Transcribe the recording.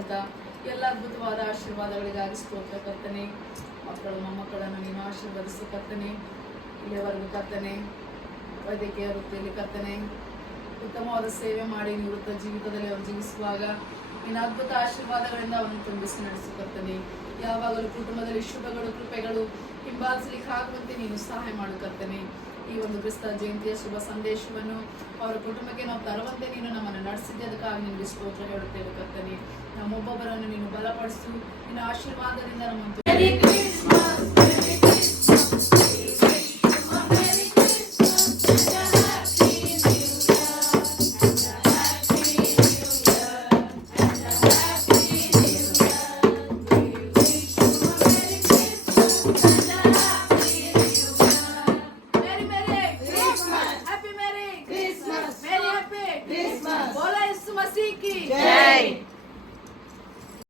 ಕೊಡುವಂಥ ಎಲ್ಲ ಅದ್ಭುತವಾದ ಆಶೀರ್ವಾದಗಳಿಗಾಗಿ ಸ್ತೋತ್ರ ಕರ್ತನೆ. ಮಕ್ಕಳು ಮೊಮ್ಮಕ್ಕಳನ್ನು ನೀನು ಆಶೀರ್ವದಿಸು ಕರ್ತನೆ. ಇಲ್ಲಿಯವರೆಗೂ ಕರ್ತನೆ ವೈದ್ಯಕೀಯ ವೃತ್ತಿಯಲ್ಲಿ ಕರ್ತನೆ ಉತ್ತಮವಾದ ಸೇವೆ ಮಾಡಿ ನಿವೃತ್ತ ಜೀವಿತದಲ್ಲಿ ಅವರು ಜೀವಿಸುವಾಗ ನಿನ್ನ ಅದ್ಭುತ ಆಶೀರ್ವಾದಗಳಿಂದ ಅವರನ್ನು ತುಂಬಿಸಿ ನಡೆಸು ಕರ್ತನೆ. ಯಾವಾಗಲೂ ಕುಟುಂಬದಲ್ಲಿ ಶುಭಗಳು ಕೃಪೆಗಳು ಹಿಂಬಾಲಿಸಲಿಕ್ಕಾಗುವಂತೆ ನೀನು ಸಹಾಯ ಮಾಡು ಕರ್ತನೆ. ಈ ಒಂದು ಕ್ರಿಸ್ತ ಜಯಂತಿಯ ಶುಭ ಸಂದೇಶವನ್ನು ಅವರ ಕುಟುಂಬಕ್ಕೆ ನಾವು ತರುವಂತೆ ನೀನು ನಮ್ಮನ್ನು ನಡೆಸಿದ್ದೆ, ಅದಕ್ಕಾಗಿ ನಿನಗೆ ಸ್ತೋತ್ರ ಹೇಳುತ್ತೇವೆ ಕರ್ತನೆ. ನಮ್ಮೊಬ್ಬೊಬ್ಬರನ್ನು ನೀನು ಬಲಪಡಿಸು, ನಿನ್ನ ಆಶೀರ್ವಾದದಿಂದ ನಮ್ಮನ್ನು